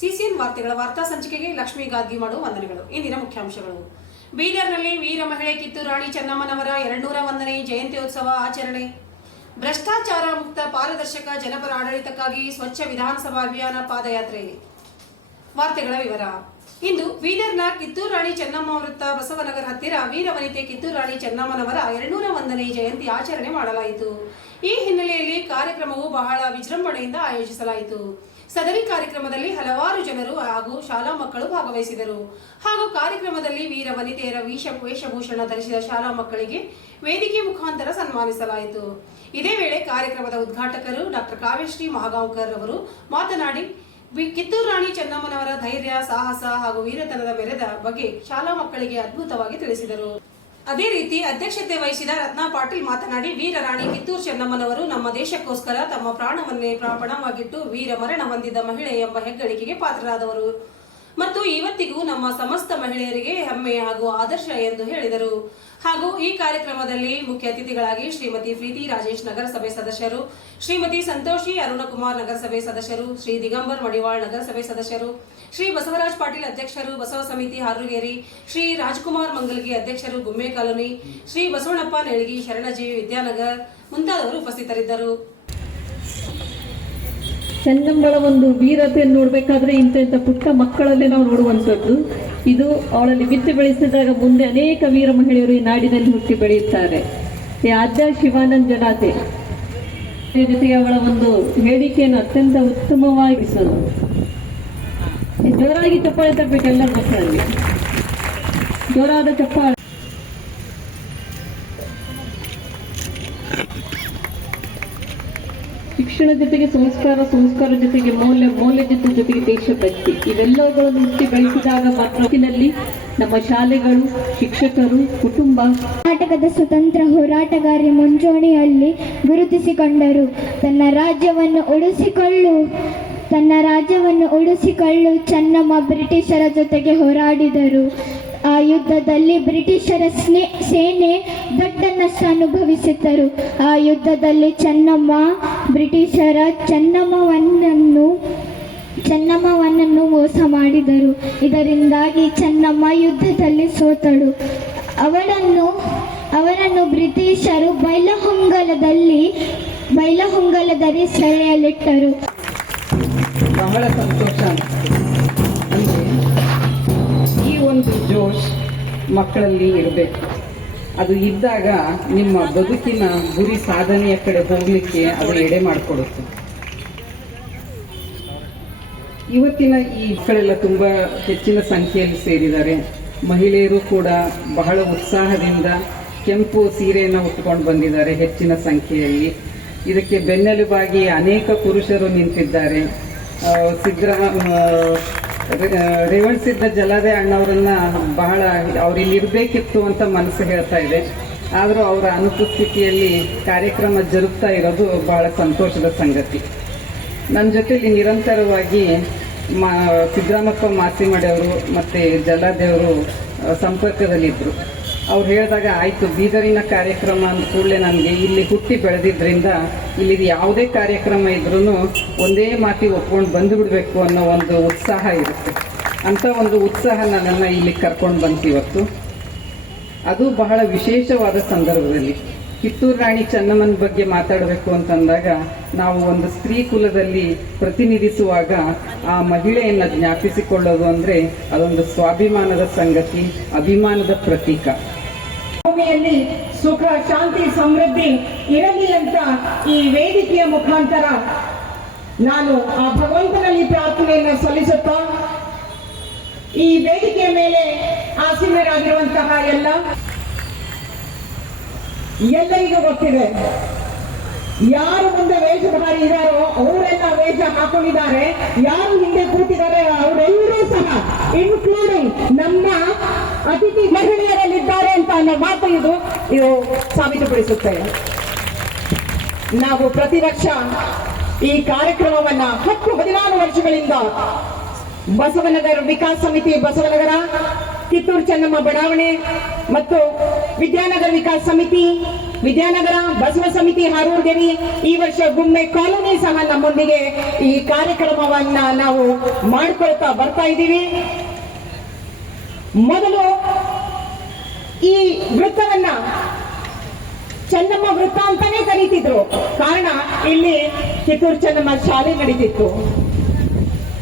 CCN ವಾರ್ತೆಗಳ ವಾರ್ತಾ ಸಂಚಿಕೆಗೆ ಲಕ್ಷ್ಮೀ ಗಾದ್ಗಿ ಮಾಡುವ ವಂದನೆಗಳು. ಇಂದಿನ ಮುಖ್ಯಾಂಶಗಳು. ಬೀದರ್ನಲ್ಲಿ ವೀರ ಮಹಿಳೆ ಕಿತ್ತೂರು ರಾಣಿ ಚೆನ್ನಮ್ಮನವರ ಎರಡ್ನೂರ ಒಂದನೇ ಜಯಂತ್ಯೋತ್ಸವ ಆಚರಣೆ. ಭ್ರಷ್ಟಾಚಾರ ಮುಕ್ತ ಪಾರದರ್ಶಕ ಜನಪರ ಆಡಳಿತಕ್ಕಾಗಿ ಸ್ವಚ್ಛ ವಿಧಾನಸಭಾ ಅಭಿಯಾನ ಪಾದಯಾತ್ರೆ. ವಾರ್ತೆಗಳ ವಿವರ. ಇಂದು ಬೀದರ್ನ ಕಿತ್ತೂರು ರಾಣಿ ಚೆನ್ನಮ್ಮ ವೃತ್ತ ಬಸವನಗರ ಹತ್ತಿರ ವೀರವನಿತೆ ಕಿತ್ತೂರು ರಾಣಿ ಚೆನ್ನಮ್ಮನವರ ಎರಡ್ನೂರ ಒಂದನೇ ಜಯಂತಿ ಆಚರಣೆ ಮಾಡಲಾಯಿತು. ಈ ಹಿನ್ನೆಲೆಯಲ್ಲಿ ಕಾರ್ಯಕ್ರಮವು ಬಹಳ ವಿಜೃಂಭಣೆಯಿಂದ ಆಯೋಜಿಸಲಾಯಿತು. ಸದರಿ ಕಾರ್ಯಕ್ರಮದಲ್ಲಿ ಹಲವಾರು ಜನರು ಹಾಗೂ ಶಾಲಾ ಮಕ್ಕಳು ಭಾಗವಹಿಸಿದರು. ಹಾಗೂ ಕಾರ್ಯಕ್ರಮದಲ್ಲಿ ವೀರ ವನಿತೆಯರ ವೀಷ ವೇಷಭೂಷಣ ಧರಿಸಿದ ಶಾಲಾ ಮಕ್ಕಳಿಗೆ ವೇದಿಕೆ ಮುಖಾಂತರ ಸನ್ಮಾನಿಸಲಾಯಿತು. ಇದೇ ವೇಳೆ ಕಾರ್ಯಕ್ರಮದ ಉದ್ಘಾಟಕರು ಡಾಕ್ಟರ್ ಕಾವ್ಯಶ್ರೀ ಮಹಾಗಾಂವ್ಕರ್ ಅವರು ಮಾತನಾಡಿ ಕಿತ್ತೂರು ರಾಣಿ ಚೆನ್ನಮ್ಮನವರ ಧೈರ್ಯ, ಸಾಹಸ ಹಾಗೂ ವೀರತನದ ಮೆರೆದ ಬಗ್ಗೆ ಶಾಲಾ ಮಕ್ಕಳಿಗೆ ಅದ್ಭುತವಾಗಿ ತಿಳಿಸಿದರು. ಅದೇ ರೀತಿ ಅಧ್ಯಕ್ಷತೆ ವಹಿಸಿದ ರತ್ನಾ ಪಾಟೀಲ್ ಮಾತನಾಡಿ ವೀರ ರಾಣಿ ಕಿತ್ತೂರು ಚೆನ್ನಮ್ಮನವರು ನಮ್ಮ ದೇಶಕ್ಕೋಸ್ಕರ ತಮ್ಮ ಪ್ರಾಣವನ್ನೇ ಪ್ರಾಪಣವಾಗಿಟ್ಟು ವೀರ ಮರಣ ಹೊಂದಿದ ಮಹಿಳೆ ಎಂಬ ಹೆಗ್ಗಳಿಕೆಗೆ ಪಾತ್ರರಾದವರು. ಮತ್ತು ಇವತ್ತಿಗೂ ನಮ್ಮ ಸಮಸ್ತ ಮಹಿಳೆಯರಿಗೆ ಹೆಮ್ಮೆ ಹಾಗೂ ಆದರ್ಶ ಎಂದು ಹೇಳಿದರು. ಹಾಗೂ ಈ ಕಾರ್ಯಕ್ರಮದಲ್ಲಿ ಮುಖ್ಯ ಅತಿಥಿಗಳಾಗಿ ಶ್ರೀಮತಿ ಪ್ರೀತಿ ರಾಜೇಶ್ ನಗರಸಭೆ ಸದಸ್ಯರು, ಶ್ರೀಮತಿ ಸಂತೋಷಿ ಅರುಣಕುಮಾರ್ ನಗರಸಭೆ ಸದಸ್ಯರು, ಶ್ರೀ ದಿಗಂಬರ್ ಮಡಿವಾಳ್ ನಗರಸಭೆ ಸದಸ್ಯರು, ಶ್ರೀ ಬಸವರಾಜ್ ಪಾಟೀಲ್ ಅಧ್ಯಕ್ಷರು, ಬಸವ ಸಮಿತಿ ಹಾರುಗೇರಿ, ಶ್ರೀ ರಾಜ್ಕುಮಾರ್ ಮಂಗಲ್ಗಿ ಅಧ್ಯಕ್ಷರು ಗುಮ್ಮೆ ಕಾಲೋನಿ, ಶ್ರೀ ಬಸವಣ್ಣಪ್ಪ ನೆಳಗಿ ಶರಣಜೀವಿ ವಿದ್ಯಾನಗರ್ ಮುಂತಾದವರು ಉಪಸ್ಥಿತರಿದ್ದರು. ಚೆನ್ನಮ್ಮಳ ಒಂದು ವೀರತೆಯನ್ನು ನೋಡಬೇಕಾದ್ರೆ ಇಂಥ ಇಂಥ ಪುಟ್ಟ ಮಕ್ಕಳಲ್ಲಿ ನಾವು ನೋಡುವಂಥದ್ದು. ಇದು ಅವಳಲ್ಲಿ ಬಿತ್ತು ಬೆಳೆಸಿದಾಗ ಮುಂದೆ ಅನೇಕ ವೀರ ಮಹಿಳೆಯರು ಈ ನಾಡಿನಲ್ಲಿ ಹುಟ್ಟಿ ಬೆಳೆಯುತ್ತಾರೆ. ಈ ಆದ್ಯ ಶಿವಾನಂದ ಜನಾತೆ ಜೊತೆಗೆ ಅವಳ ಒಂದು ಹೇಳಿಕೆಯನ್ನು ಅತ್ಯಂತ ಉತ್ತಮವಾಗಿಸೋದು ಜೋರಾಗಿ ಚಪ್ಪಾಳೆ ತರಬೇಕು ಎಲ್ಲ ಮಕ್ಕಳಲ್ಲಿ. ಜೋರಾದ ಚಪ್ಪಾಳೆ. ಶಿಕ್ಷಣ ಜೊತೆಗೆ ಸಂಸ್ಕಾರ ಸಂಸ್ಕಾರ ಜೊತೆಗೆ ಮೌಲ್ಯ ಮೌಲ್ಯದ ಜೊತೆಗೆ ದೇಶಭಕ್ತಿ ಇವೆಲ್ಲವುಗಳನ್ನು ಹುಟ್ಟಿ ಬೆಳೆಸಿದಾಗ ಮಾತ್ರದಲ್ಲಿ ನಮ್ಮ ಶಾಲೆಗಳು, ಶಿಕ್ಷಕರು, ಕುಟುಂಬ ಕರ್ನಾಟಕದ ಸ್ವತಂತ್ರ ಹೋರಾಟಗಾರಿ ಮುಂಚೂಣಿಯಲ್ಲಿ ಗುರುತಿಸಿಕೊಂಡರು. ತನ್ನ ರಾಜ್ಯವನ್ನು ಉಳಿಸಿಕೊಳ್ಳು, ತನ್ನ ರಾಜ್ಯವನ್ನು ಉಳಿಸಿಕೊಳ್ಳು, ಚೆನ್ನಮ್ಮ ಬ್ರಿಟಿಷರ ಜೊತೆಗೆ ಹೋರಾಡಿದರು. ಆ ಯುದ್ಧದಲ್ಲಿ ಬ್ರಿಟಿಷರ ಸ್ನೇ, ಸೇನೆ ದೊಡ್ಡ ನಷ್ಟ ಅನುಭವಿಸಿದ್ದರು. ಆ ಯುದ್ಧದಲ್ಲಿ ಚೆನ್ನಮ್ಮ, ಬ್ರಿಟಿಷರ ಚೆನ್ನಮ್ಮವನ್ನನ್ನು ಚೆನ್ನಮ್ಮವನ್ನನ್ನು ಮೋಸ ಮಾಡಿದರು. ಇದರಿಂದಾಗಿ ಚೆನ್ನಮ್ಮ ಯುದ್ಧದಲ್ಲಿ ಸೋತಳು. ಅವಳನ್ನು, ಅವರನ್ನು ಬ್ರಿಟಿಷರು ಬೈಲಹೊಂಗಲದಲ್ಲಿ ಬೈಲಹೊಂಗಲದಲ್ಲಿ ಸೆಳೆಯಲಿಟ್ಟರು. ಬಹಳ ಸಂತೋಷ. ಮಕ್ಕಳಲ್ಲಿ ಇರಬೇಕು. ಅದು ಇದ್ದಾಗ ನಿಮ್ಮ ಬದುಕಿನ ಗುರಿ ಸಾಧನೆಯ ಕಡೆ ಹೋಗಲಿಕ್ಕೆ ಅದು ಎಡೆ ಮಾಡಿಕೊಡುತ್ತೆ. ಇವತ್ತಿನ ಈ ಮಕ್ಕಳೆಲ್ಲ ತುಂಬ ಹೆಚ್ಚಿನ ಸಂಖ್ಯೆಯಲ್ಲಿ ಸೇರಿದ್ದಾರೆ. ಮಹಿಳೆಯರು ಕೂಡ ಬಹಳ ಉತ್ಸಾಹದಿಂದ ಕೆಂಪು ಸೀರೆಯನ್ನು ಉಟ್ಕೊಂಡು ಬಂದಿದ್ದಾರೆ ಹೆಚ್ಚಿನ ಸಂಖ್ಯೆಯಲ್ಲಿ. ಇದಕ್ಕೆ ಬೆನ್ನೆಲುಬಾಗಿ ಅನೇಕ ಪುರುಷರು ನಿಂತಿದ್ದಾರೆ. ಸಿದ್ದರಾಮ ರೇವಣಸಿದ್ದ ಜಲಾದೆ ಅಣ್ಣವರನ್ನ ಬಹಳ ಅವ್ರಿಲ್ಲಿ ಇರಬೇಕಿತ್ತು ಅಂತ ಮನಸ್ಸು ಹೇಳ್ತಾ ಇದೆ. ಆದರೂ ಅವರ ಅನುಪಸ್ಥಿತಿಯಲ್ಲಿ ಕಾರ್ಯಕ್ರಮ ಜರುಗ್ತಾ ಇರೋದು ಬಹಳ ಸಂತೋಷದ ಸಂಗತಿ. ನನ್ನ ಜೊತೆಯಲ್ಲಿ ನಿರಂತರವಾಗಿ ಮಾ, ಸಿದ್ದರಾಮಪ್ಪ ಮಾಸಿಮಡೆಯವರು ಮತ್ತು ಜಲಾದೇವರು ಸಂಪರ್ಕದಲ್ಲಿದ್ದರು ಅವ್ರು ಹೇಳಿದಾಗ, ಆಯಿತು, ಬೀದರಿನ ಕಾರ್ಯಕ್ರಮ ಅಂದ ಕೂಡಲೇ ನನಗೆ ಇಲ್ಲಿ ಹುಟ್ಟಿ ಬೆಳೆದಿದ್ದರಿಂದ ಇಲ್ಲಿ ಯಾವುದೇ ಕಾರ್ಯಕ್ರಮ ಇದ್ರೂ ಒಂದೇ ಮಾತಿ ಒಪ್ಕೊಂಡು ಬಂದುಬಿಡಬೇಕು ಅನ್ನೋ ಒಂದು ಉತ್ಸಾಹ ಇರುತ್ತೆ. ಅಂಥ ಒಂದು ಉತ್ಸಾಹ ನನ್ನನ್ನು ಇಲ್ಲಿ ಕರ್ಕೊಂಡು ಬಂತು ಇವತ್ತು. ಅದು ಬಹಳ ವಿಶೇಷವಾದ ಸಂದರ್ಭದಲ್ಲಿ. ಕಿತ್ತೂರು ರಾಣಿ ಚೆನ್ನಮ್ಮನ ಬಗ್ಗೆ ಮಾತಾಡಬೇಕು ಅಂತಂದಾಗ ನಾವು ಒಂದು ಸ್ತ್ರೀ ಕುಲದಲ್ಲಿ ಪ್ರತಿನಿಧಿಸುವಾಗ ಆ ಮಹಿಳೆಯನ್ನು ಜ್ಞಾಪಿಸಿಕೊಳ್ಳೋದು ಅಂದರೆ ಅದೊಂದು ಸ್ವಾಭಿಮಾನದ ಸಂಗತಿ, ಅಭಿಮಾನದ ಪ್ರತೀಕ. ಭೂಮಿಯಲ್ಲಿ ಸುಖ, ಶಾಂತಿ, ಸಮೃದ್ಧಿ ಇರಲಿ ಅಂತ ಈ ವೇದಿಕೆಯ ಮುಖಾಂತರ ನಾನು ಆ ಭಗವಂತನಲ್ಲಿ ಪ್ರಾರ್ಥನೆಯನ್ನು ಸಲ್ಲಿಸುತ್ತಾ ಈ ವೇದಿಕೆಯ ಮೇಲೆ ಆಸೀನರಾಗಿರುವಂತಹ ಎಲ್ಲ ಎಲ್ಲರಿಗೂ ಗೊತ್ತಿದೆ. ಯಾರು ಮುಂದೆ ವೇಷಧಾರಿ ಇದಾರೋ ಅವರೆಲ್ಲ ವೇಷ ಹಾಕೊಂಡಿದ್ದಾರೆ. ಯಾರು ಹಿಂದೆ ಕೂತಿದ್ದಾರೆ ಅವರೆಲ್ಲರೂ ಸಹ ಇನ್ಕ್ಲೂಡಿಂಗ್ ನಮ್ಮ ಅತಿಥಿ ಮಹಿಳೆಯರಲ್ಲಿದ್ದಾರೆ ಅಂತ ಅನ್ನೋ ಮಾತು ಇದು ಇವು ಸಾಬೀತುಪಡಿಸುತ್ತೆ. ನಾವು ಪ್ರತಿ ವರ್ಷ ಈ ಕಾರ್ಯಕ್ರಮವನ್ನ ಹತ್ತು ಹದಿನಾರು ವರ್ಷಗಳಿಂದ ಬಸವನಗರ ವಿಕಾಸ ಸಮಿತಿ ಬಸವನಗರ ಕಿತ್ತೂರು ಚೆನ್ನಮ್ಮ ಬಡಾವಣೆ ಮತ್ತು ವಿದ್ಯಾನಗರ ವಿಕಾಸ ಸಮಿತಿ, ವಿದ್ಯಾನಗರ ಬಸವ ಸಮಿತಿ ಹಾರೂರ್ಗೆರಿ ಈ ವರ್ಷ ಗುಮ್ಮೆ ಕಾಲೋನಿ ಸಹ ನಮ್ಮೊಂದಿಗೆ ಈ ಕಾರ್ಯಕ್ರಮವನ್ನ ನಾವು ಮಾಡ್ಕೊಳ್ತಾ ಬರ್ತಾ ಇದ್ದೀವಿ. ಮೊದಲು ಈ ವೃತ್ತವನ್ನ ಚೆನ್ನಮ್ಮ ವೃತ್ತ ಅಂತಾನೆ ಕರೀತಿದ್ರು. ಕಾರಣ ಇಲ್ಲಿ ಕಿತ್ತೂರು ಚೆನ್ನಮ್ಮ ಶಾಲೆ ನಡೀತಿತ್ತು.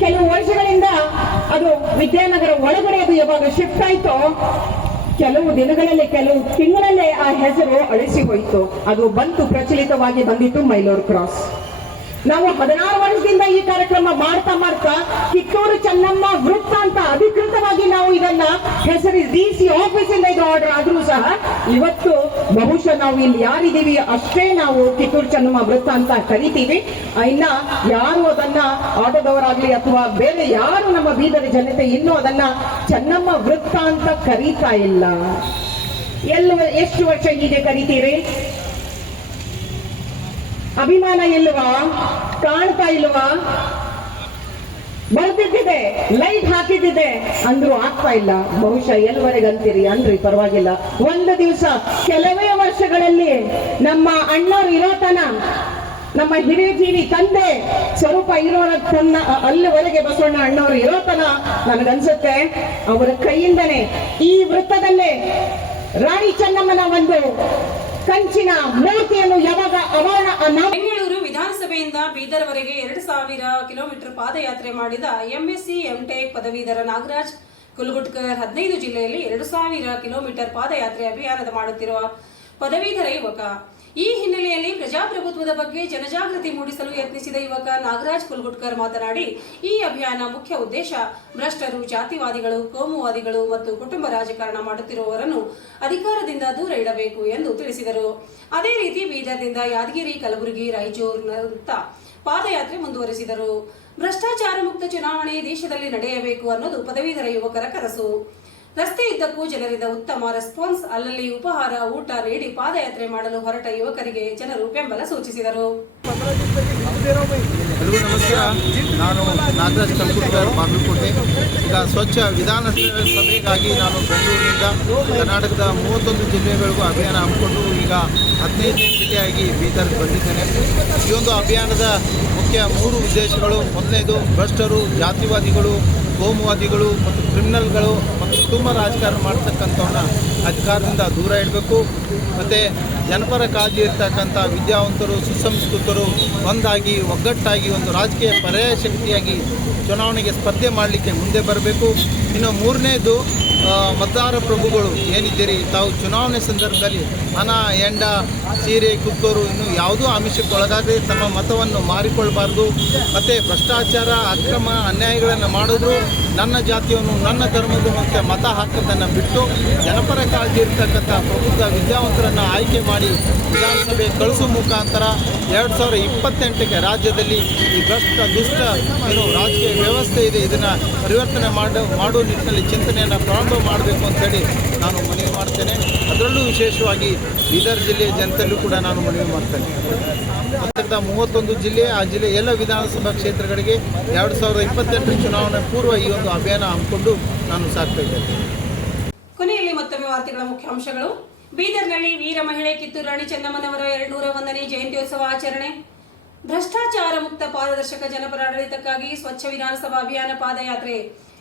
ಕೆಲವು ವರ್ಷಗಳಿಂದ ಅದು ವಿದ್ಯಾನಗರ ಒಳಗಡೆ ಅದು ಯಾವಾಗ ಶಿಫ್ಟ್ ಆಯ್ತೋ, ಕೆಲವು ದಿನಗಳಲ್ಲಿ, ಕೆಲವು ತಿಂಗಳಲ್ಲೇ ಆ ಹೆಸರು ಅಳಿಸಿ ಹೋಯಿತು. ಅದು ಬಂತು, ಪ್ರಚಲಿತವಾಗಿ ಬಂದಿತ್ತು ಮೈಲೂರು ಕ್ರಾಸ್ ನಾವು ಹದಿನಾರು ವರ್ಷದಿಂದ ಈ ಕಾರ್ಯಕ್ರಮ ಮಾಡ್ತಾ ಮಾಡ್ತಾ ಕಿತ್ತೂರು ಚೆನ್ನಮ್ಮ ವೃತ್ತ ಅಂತ ಅಧಿಕೃತವಾಗಿ ನಾವು ಇದನ್ನ ಹೆಸರಿ ಡಿ ಸಿ ಆಫೀಸಿಂದ ಇದು ಆರ್ಡರ್ ಆದ್ರೂ ಸಹ ಇವತ್ತು ಬಹುಶಃ ನಾವು ಇಲ್ಲಿ ಯಾರಿದ್ದೀವಿ ಅಷ್ಟೇ ನಾವು ಕಿತ್ತೂರು ಚೆನ್ನಮ್ಮ ವೃತ್ತ ಅಂತ ಕರಿತೀವಿ. ಇನ್ನ ಯಾರು ಅದನ್ನ ಆಟೋದವರಾಗ್ಲಿ ಅಥವಾ ಬೇರೆ ಯಾರು ನಮ್ಮ ಬೀದರ ಜನತೆ ಇನ್ನೂ ಅದನ್ನ ಚೆನ್ನಮ್ಮ ವೃತ್ತ ಅಂತ ಕರೀತಾ ಇಲ್ಲ. ಎಲ್ಲ ಎಷ್ಟು ವರ್ಷ ಹೀಗೆ ಕರಿತೀರಿ? ಅಭಿಮಾನ ಇಲ್ವಾ ಕಾಣ್ತಾ ಇಲ್ವಾ? ಬರ್ತಿದ್ದಿದೆ ಲೈಟ್ ಹಾಕಿದ್ದಿದೆ. ಅಂದ್ರೂ ಆಗ್ತಾ ಇಲ್ಲ. ಬಹುಶಃ ಎಲ್ವರೆಗೆ ಅಂತೀರಿ. ಅಂದ್ರಿ ಪರವಾಗಿಲ್ಲ. ಒಂದು ದಿವಸ, ಕೆಲವೇ ವರ್ಷಗಳಲ್ಲಿ ನಮ್ಮ ಅಣ್ಣವ್ರು ಇರೋತನ ನಮ್ಮ ಹಿರಿಯ ಜೀವಿ ತಂದೆ ಸ್ವರೂಪ ಇರೋ ತನ್ನ ಅಲ್ಲಿವರೆಗೆ ಬಸವಣ್ಣ ಅಣ್ಣವ್ರು ಇರೋತನ ನನಗನ್ಸುತ್ತೆ, ಅವರ ಕೈಯಿಂದನೇ ಈ ವೃತ್ತದಲ್ಲೇ ರಾಣಿ ಚೆನ್ನಮ್ಮನ ಒಂದು ಕಂಚಿನ ಮೂರ್ತಿಯನ್ನು ಯಾವಾಗ ಅವಾರಣ ಬೆಂಗಳೂರು ವಿಧಾನಸಭೆಯಿಂದ ಬೀದರ್ವರೆಗೆ ಎರಡು ಸಾವಿರ ಕಿಲೋಮೀಟರ್ ಪಾದಯಾತ್ರೆ ಮಾಡಿದ ಎಂಎಸ್ಸಿ ಎಂಟೆಕ್ ಪದವೀಧರ ನಾಗರಾಜ್, ಕುಲಗುಟ್ಕರ್ ಹದಿನೈದು ಜಿಲ್ಲೆಯಲ್ಲಿ ಎರಡು ಸಾವಿರ ಕಿಲೋಮೀಟರ್ ಪಾದಯಾತ್ರೆ ಅಭಿಯಾನದ ಮಾಡುತ್ತಿರುವ ಪದವೀಧರ ಯುವಕ. ಈ ಹಿನ್ನೆಲೆಯಲ್ಲಿ ಪ್ರಜಾಪ್ರಭುತ್ವದ ಬಗ್ಗೆ ಜನಜಾಗೃತಿ ಮೂಡಿಸಲು ಯತ್ನಿಸಿದ ಯುವಕ ನಾಗರಾಜ್ ಕುಲ್ಗುಟ್ಕರ್ ಮಾತನಾಡಿ, ಈ ಅಭಿಯಾನ ಮುಖ್ಯ ಉದ್ದೇಶ ಭ್ರಷ್ಟರು, ಜಾತಿವಾದಿಗಳು, ಕೋಮುವಾದಿಗಳು ಮತ್ತು ಕುಟುಂಬ ರಾಜಕಾರಣ ಮಾಡುತ್ತಿರುವವರನ್ನು ಅಧಿಕಾರದಿಂದ ದೂರ ಇಡಬೇಕು ಎಂದು ತಿಳಿಸಿದರು. ಅದೇ ರೀತಿ ಬೀದರ್ನಿಂದ ಯಾದಗಿರಿ, ಕಲಬುರಗಿ ರಾಯಚೂರಿನಂತ ಪಾದಯಾತ್ರೆ ಮುಂದುವರೆಸಿದರು. ಭ್ರಷ್ಟಾಚಾರ ಮುಕ್ತ ಚುನಾವಣೆ ದೇಶದಲ್ಲಿ ನಡೆಯಬೇಕು ಅನ್ನೋದು ಪದವೀಧರ ಯುವಕರ ಕನಸು. ರಸ್ತೆಯುದ್ದಕ್ಕೂ ಜನರಿಂದ ಉತ್ತಮ ರೆಸ್ಪಾನ್ಸ್, ಅಲ್ಲಲ್ಲಿ ಉಪಹಾರ, ಊಟ ನೀಡಿ ಪಾದಯಾತ್ರೆ ಮಾಡಲು ಹೊರಟ ಯುವಕರಿಗೆ ಜನರು ಬೆಂಬಲ ಸೂಚಿಸಿದರು. ನಾನು ನಾಗರಾಜ್ ಕಲ್ಕುಟ್ಕರ್ ಬಾಗಲಕೋಟೆ. ಈಗ ಸ್ವಚ್ಛ ವಿಧಾನಸಭೆಗಾಗಿ ನಾನು ಬೆಂಗಳೂರಿನಿಂದ ಕರ್ನಾಟಕದ ಮೂವತ್ತೊಂದು ಜಿಲ್ಲೆಗಳಿಗೂ ಅಭಿಯಾನ ಹಮ್ಮಿಕೊಂಡು ಈಗ ಹದಿನೈದನೇ ಜಿಲ್ಲೆಯಾಗಿ ಬೀದರ್ ಬಂದಿದ್ದೇನೆ. ಈ ಒಂದು ಅಭಿಯಾನದ ಮುಖ್ಯ ಮೂರು ಉದ್ದೇಶಗಳು. ಮೊದಲನೇದು ಭ್ರಷ್ಟರು, ಜಾತಿವಾದಿಗಳು, ಕೋಮುವಾದಿಗಳು ಮತ್ತು ಕ್ರಿಮಿನಲ್ಗಳು ಕುಟುಂಬ ರಾಜಕಾರಣ ಮಾಡ್ತಕ್ಕಂಥವ್ರನ್ನ ಅಧಿಕಾರದಿಂದ ದೂರ ಇಡಬೇಕು. ಮತ್ತು ಜನಪರ ಕಾಳಜಿ ಇರ್ತಕ್ಕಂಥ ವಿದ್ಯಾವಂತರು, ಸುಸಂಸ್ಕೃತರು ಒಂದಾಗಿ, ಒಗ್ಗಟ್ಟಾಗಿ ಒಂದು ರಾಜಕೀಯ ಪರ್ಯಾಯ ಶಕ್ತಿಯಾಗಿ ಚುನಾವಣೆಗೆ ಸ್ಪರ್ಧೆ ಮಾಡಲಿಕ್ಕೆ ಮುಂದೆ ಬರಬೇಕು. ಇನ್ನು ಮೂರನೇದು ಮತದಾರ ಪ್ರಭುಗಳು ಏನಿದ್ದೀರಿ? ತಾವು ಚುನಾವಣೆ ಸಂದರ್ಭದಲ್ಲಿ ಹಣ, ಎಂಡ, ಸೀರೆ, ಕುತ್ತೋರು ಇನ್ನು ಯಾವುದೂ ಆಮಿಷಕ್ಕೆ ಒಳಗಾಗದೆ ತಮ್ಮ ಮತವನ್ನು ಮಾರಿಕೊಳ್ಬಾರ್ದು. ಮತ್ತು ಭ್ರಷ್ಟಾಚಾರ, ಅಕ್ರಮ ಅನ್ಯಾಯಗಳನ್ನು ಮಾಡಿದ್ರು ನನ್ನ ಜಾತಿಯನ್ನು ನನ್ನ ಧರ್ಮದ ಮತ್ತು ಮತ ಹಾಕೋದನ್ನು ಬಿಟ್ಟು ಜನಪರ ಕಾಳಜಿ ಇರ್ತಕ್ಕಂಥ ಪ್ರಬುದ್ಧ ವಿದ್ಯಾವಂತರನ್ನು ಆಯ್ಕೆ ಮಾಡಿ ವಿಧಾನಸಭೆ ಕಳಿಸುವ ಮುಖಾಂತರ ಎರಡು ಸಾವಿರ ಇಪ್ಪತ್ತೆಂಟಕ್ಕೆ ರಾಜ್ಯದಲ್ಲಿ ಈ ಭ್ರಷ್ಟ, ದುಷ್ಟ ಏನು ರಾಜಕೀಯ ವ್ಯವಸ್ಥೆ ಇದೆ, ಇದನ್ನು ಪರಿವರ್ತನೆ ಮಾಡೋ, ಮಾಡುವ ನಿಟ್ಟಿನಲ್ಲಿ ಚಿಂತನೆಯನ್ನು ಪ್ರಾರಂಭ ಮಾಡಬೇಕು ಅಂತೇಳಿ ನಾನು ಮನವಿ ಮಾಡ್ತೇನೆ. ಅದರಲ್ಲೂ ವಿಶೇಷವಾಗಿ ಬೀದರ್ ಜಿಲ್ಲೆಯ ಜನತೆಯಲ್ಲೂ ಕೂಡ ನಾನು ಮನವಿ ಮಾಡ್ತೇನೆ. ಕರ್ನಾಟಕದ ಮೂವತ್ತೊಂದು ಜಿಲ್ಲೆ, ಆ ಜಿಲ್ಲೆ ಎಲ್ಲ ವಿಧಾನಸಭಾ ಕ್ಷೇತ್ರಗಳಿಗೆ ಎರಡು ಸಾವಿರದ ಇಪ್ಪತ್ತೆಂಟು ಚುನಾವಣೆ ಪೂರ್ವ ಈ ಒಂದು ಅಭಿಯಾನ ಹಮ್ಮಿಕೊಂಡು ನಾನು ಸಾಕ್ತಾ ಇದ್ದೇನೆ. ಕೊನೆಯಲ್ಲಿ ಮತ್ತೊಮ್ಮೆ ವಾರ್ತೆಗಳ ಮುಖ್ಯಾಂಶಗಳು. ಬೀದರ್ನಲ್ಲಿ ವೀರ ಮಹಿಳೆ ಕಿತ್ತೂರು ರಾಣಿ ಚೆನ್ನಮ್ಮನವರ ಎರಡ್ನೂರ ಒಂದನೇ ಜಯಂತ್ಯೋತ್ಸವ ಆಚರಣೆ. ಭ್ರಷ್ಟಾಚಾರ ಮುಕ್ತ ಪಾರದರ್ಶಕ ಜನಪರ ಆಡಳಿತಕ್ಕಾಗಿ ಸ್ವಚ್ಛ ವಿಧಾನಸಭಾ ಅಭಿಯಾನ ಪಾದಯಾತ್ರೆ.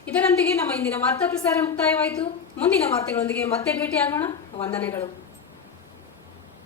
ಇದರೊಂದಿಗೆ ನಮ್ಮ ಇಂದಿನ ವಾರ್ತಾ ಪ್ರಸಾರ ಮುಕ್ತಾಯವಾಯಿತು. ಮುಂದಿನ ವಾರ್ತೆಗಳೊಂದಿಗೆ ಮತ್ತೆ ಭೇಟಿಯಾಗೋಣ. ವಂದನೆಗಳು.